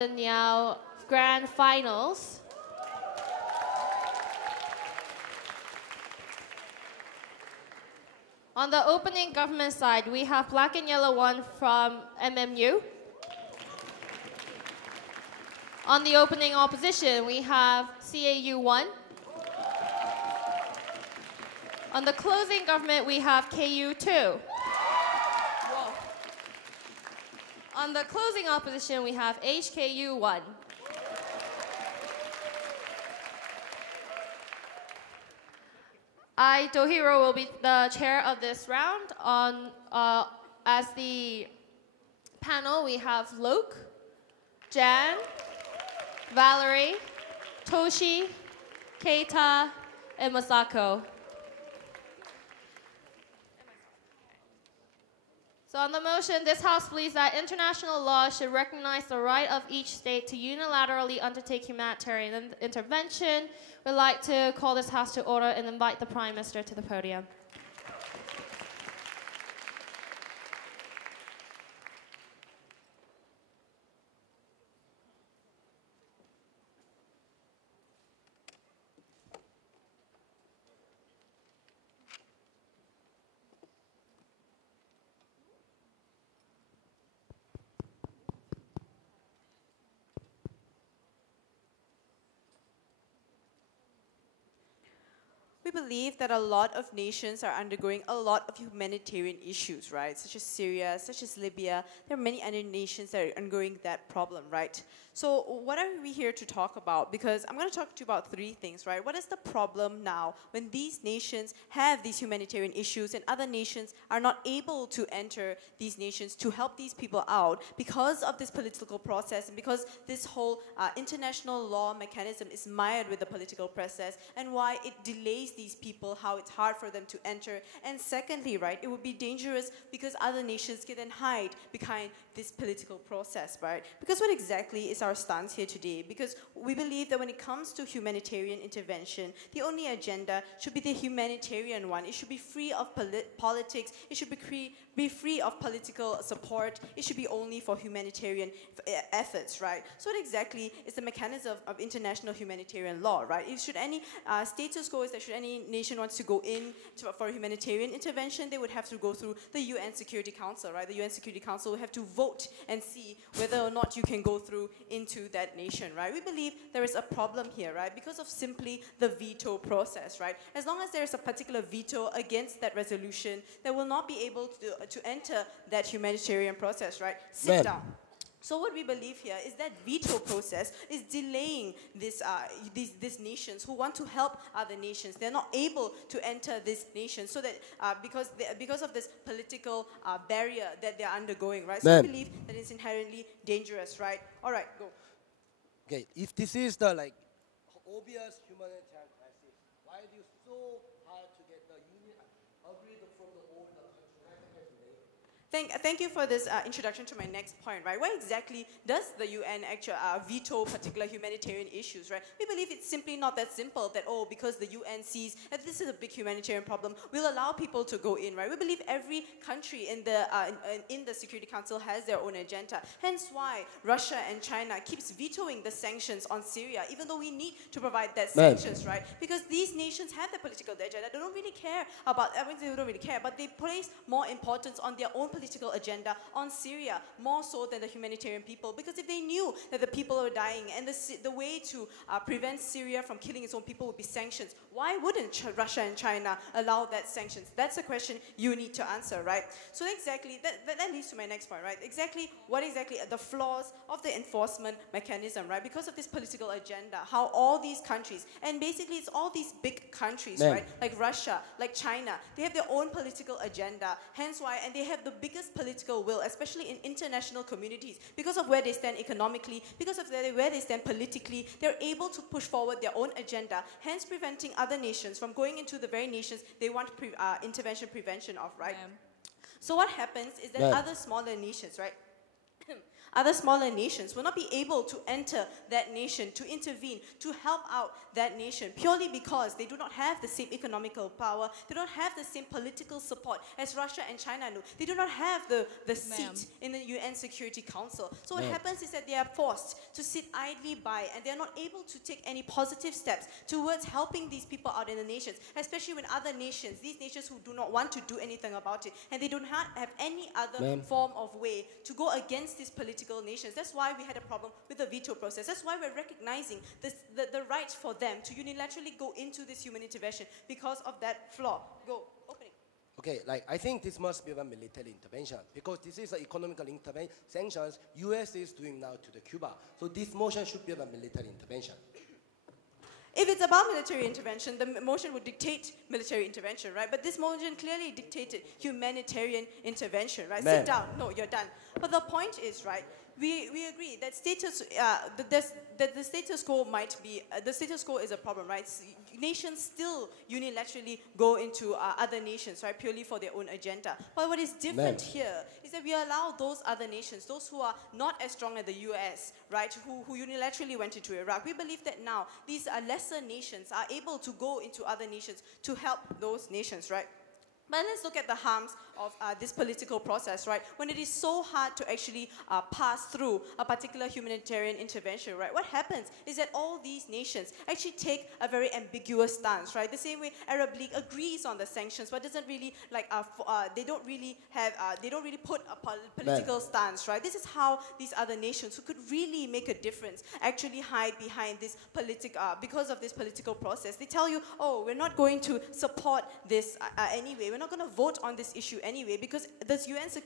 the NEAO Grand Finals. On the opening government side, we have black and yellow one from MMU. On the opening opposition, we have CAU 1. On the closing government, we have KU 2. Whoa. On the closing opposition, we have HKU 1. I, Tohiro, will be the chair of this round. As the panel, we have Luke, Jan, Valerie, Toshi, Keita, and Masako. So on the motion, this House believes that international law should recognize the right of each state to unilaterally undertake humanitarian intervention. We'd like to call this House to order and invite the Prime Minister to the podium. We believe that a lot of nations are undergoing a lot of humanitarian issues, right? Such as Syria, such as Libya. There are many other nations that are undergoing that problem, right? So what are we here to talk about? Because I'm going to talk to you about three things, right? What is the problem now when these nations have these humanitarian issues and other nations are not able to enter these nations to help these people out because of this political process and because this whole international law mechanism is mired with the political process, and why it delays these people, how it's hard for them to enter. And secondly, right, it would be dangerous because other nations can then hide behind this political process, right? Because what exactly is our stance here today? Because we believe that when it comes to humanitarian intervention, the only agenda should be the humanitarian one. It should be free of politics. It should be free of political support. It should be only for humanitarian efforts, right? So what exactly is the mechanism of international humanitarian law, right? If should any status quo is that should any nation wants to go in for humanitarian intervention, they would have to go through the UN Security Council, right? The UN Security Council will have to vote and see whether or not you can go through into that nation, right? We believe there is a problem here, right? Because of simply the veto process, right? As long as there is a particular veto against that resolution, they will not be able to enter that humanitarian process, right? Sit down. So what we believe here is that veto process is delaying these nations who want to help other nations. They're not able to enter this nation so that because of this political barrier that they're undergoing, right? So we believe that it's inherently dangerous, right? All right, go. Okay, if this is the obvious humanitarian crisis, why is it so hard to get the union agreed from the whole country? Thank you for this introduction to my next point, right? Why exactly does the UN actually veto particular humanitarian issues, right? We believe it's simply not that simple that, oh, because the UN sees that this is a big humanitarian problem, we'll allow people to go in, right? We believe every country in the Security Council has their own agenda. Hence why Russia and China keeps vetoing the sanctions on Syria, even though we need to provide that sanctions, right? Because these nations have their political agenda. They don't really care about, they don't really care, but they place more importance on their own political agenda on Syria, more so than the humanitarian people. Because if they knew that the people are dying and the way to prevent Syria from killing its own people would be sanctions, why wouldn't Russia and China allow that sanctions? That's a question you need to answer, right? So exactly, that leads to my next point, right? Exactly, what exactly are the flaws of the enforcement mechanism, right? Because of this political agenda, how all these countries, and basically it's all these big countries, right? Like Russia, like China, they have their own political agenda, hence why, and they have the biggest political will, especially in international communities, because of where they stand economically, because of where they stand politically, they're able to push forward their own agenda, hence preventing other nations from going into the very nations they want prevention of, right? So what happens is that other smaller nations, right? Other smaller nations will not be able to enter that nation, to intervene, to help out that nation, purely because they do not have the same economical power, they don't have the same political support as Russia and China do. They do not have the seat in the UN Security Council. So what happens is that they are forced to sit idly by, and they are not able to take any positive steps towards helping these people out in the nations, especially when other nations, these nations who do not want to do anything about it, and they do not have any other form of way to go against these political nations. That's why we had a problem with the veto process. That's why we're recognizing the right for them to unilaterally go into this human intervention because of that flaw. Go, opening. Okay, like I think this must be a military intervention because this is an economical intervention sanctions US is doing now to the Cuba. So this motion should be a military intervention. If it's about military intervention, the motion would dictate military intervention, right? But this motion clearly dictated humanitarian intervention, right? Sit down. No, you're done. But the point is, right, we agree that that the status quo might be, the status quo is a problem, right? Nations still unilaterally go into other nations, right, purely for their own agenda. But what is different here is that we allow those other nations, those who are not as strong as the US, right, who unilaterally went into Iraq. We believe that now these lesser nations are able to go into other nations to help those nations, right? But let's look at the harms of this political process, right? When it is so hard to actually pass through a particular humanitarian intervention, right? What happens is that all these nations actually take a very ambiguous stance, right? The same way Arab League agrees on the sanctions, but doesn't really they don't really put a political stance, right? This is how these other nations who could really make a difference actually hide behind this because of this political process. They tell you, oh, we're not going to support this anyway. We're not going to vote on this issue anyway because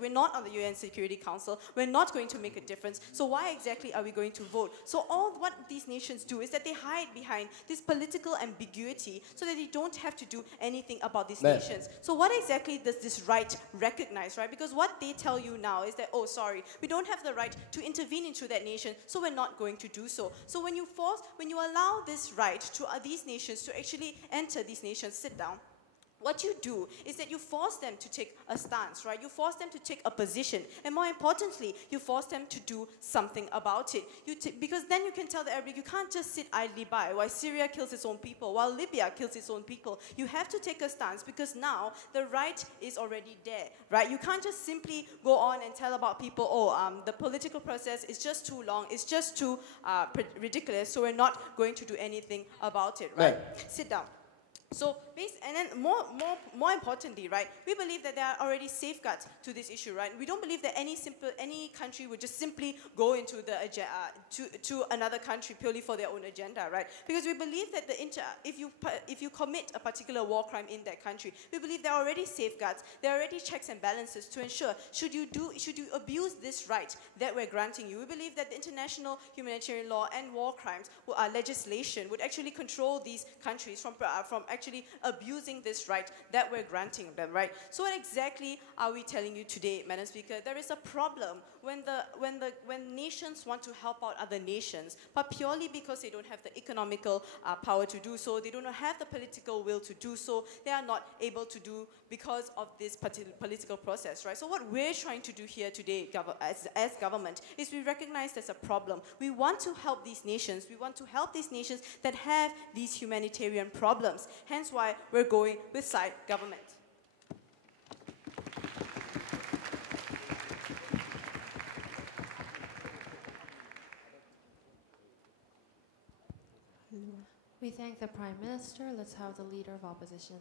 we're not on the UN Security Council. We're not going to make a difference. So why exactly are we going to vote? So what these nations do is that they hide behind this political ambiguity so that they don't have to do anything about these nations. So what exactly does this right recognize, right? Because what they tell you now is that, oh, sorry, we don't have the right to intervene into that nation, so we're not going to do so. So when you allow this right to these nations to actually enter these nations, sit down, what you do is that you force them to take a stance, right? You force them to take a position. And more importantly, you force them to do something about it. Because then you can tell the Arab League, you can't just sit idly by while Syria kills its own people, while Libya kills its own people. You have to take a stance because now the right is already there, right? You can't just simply go on and tell about people, the political process is just too long, it's just too ridiculous, so we're not going to do anything about it, right? Sit down. So, and then more importantly, right, we believe that there are already safeguards to this issue, right? We don't believe that any country would just simply go into to another country purely for their own agenda, right? Because we believe that if you commit a particular war crime in that country, we believe there are already safeguards, there are already checks and balances to ensure should you abuse this right that we're granting you. We believe that the international humanitarian law and war crimes legislation would actually control these countries from actually abusing this right that we're granting them, right? So what exactly are we telling you today, Madam Speaker? There is a problem when nations want to help out other nations, but purely because they don't have the economical power to do so, they do not have the political will to do so, they are not able to do because of this political process, right? So what we're trying to do here today as government is we recognize there's a problem. We want to help these nations. We want to help these nations that have these humanitarian problems. Hence why we're going with side government. We thank the Prime Minister. Let's have the Leader of Opposition.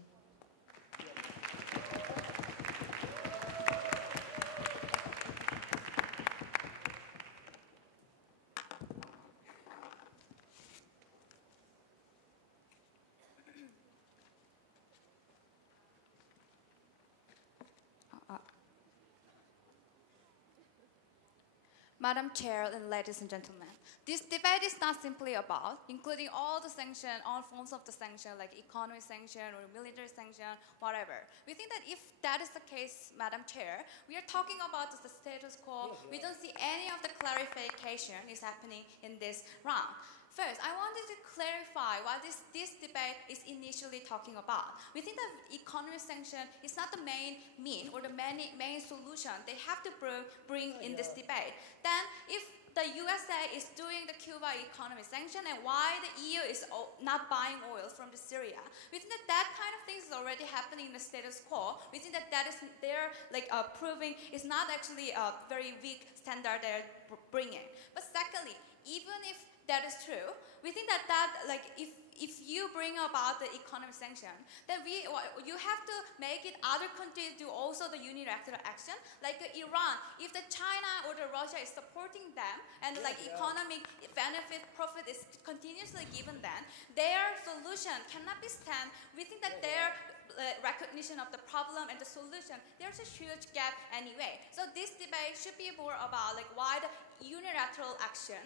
Madam Chair and ladies and gentlemen, this debate is not simply about including all the sanction, all forms of the sanction, like economic sanction or military sanction, whatever. We think that if that is the case, Madam Chair, we are talking about the status quo. We don't see any of the clarification is happening in this round. First, I wanted to clarify what this debate is initially talking about. We think that economic sanction is not the main mean or the main solution they have to bring in this debate. Then, if the USA is doing the Cuba economic sanction and why the EU is not buying oil from Syria, we think that kind of things is already happening in the status quo. We think that is they're proving is not actually a very weak standard they're bringing. But secondly, even if that is true, we think that if you bring about the economic sanction, then you have to make it other countries do also the unilateral action. Like Iran, if the China or the Russia is supporting them and economic benefit, profit is continuously given them, their solution cannot be stand. We think that their recognition of the problem and the solution, there's a huge gap anyway. So this debate should be more about why the unilateral action,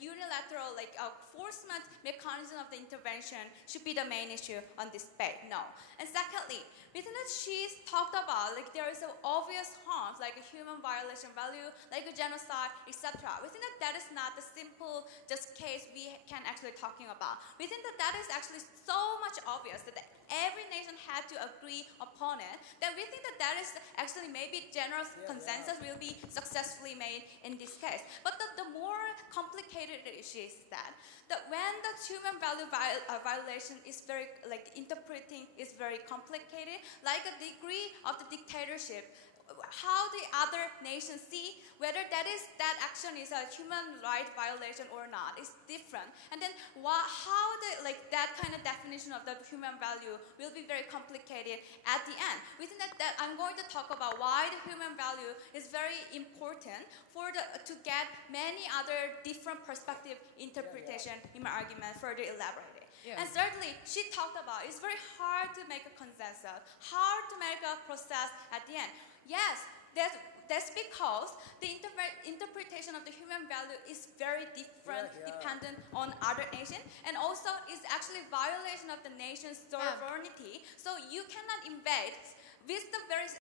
unilateral enforcement mechanism of the intervention should be the main issue on this debate. No. And secondly, we think that she's talked about there is obvious harms like a human violation value, like a genocide, etc. We think that is not the simple just case we can actually talking about. We think that is actually so much obvious that every nation had to agree upon it, that we think that is actually maybe general consensus will be successfully made in this case. But the more complicated issue is that when the human value violation is very, interpreting is very complicated, like a degree of the dictatorship, how the other nations see whether that action is a human right violation or not is different. And then how that kind of definition of the human value will be very complicated at the end. We think that I'm going to talk about why the human value is very important to get many other different perspective interpretation in my argument further elaborated. Yeah. And thirdly, she talked about it's very hard to make a consensus, hard to make a process at the end. Yes, that's because the interpretation of the human value is very different, dependent on other nations, and also is actually violation of the nation's sovereignty. So you cannot invade with the very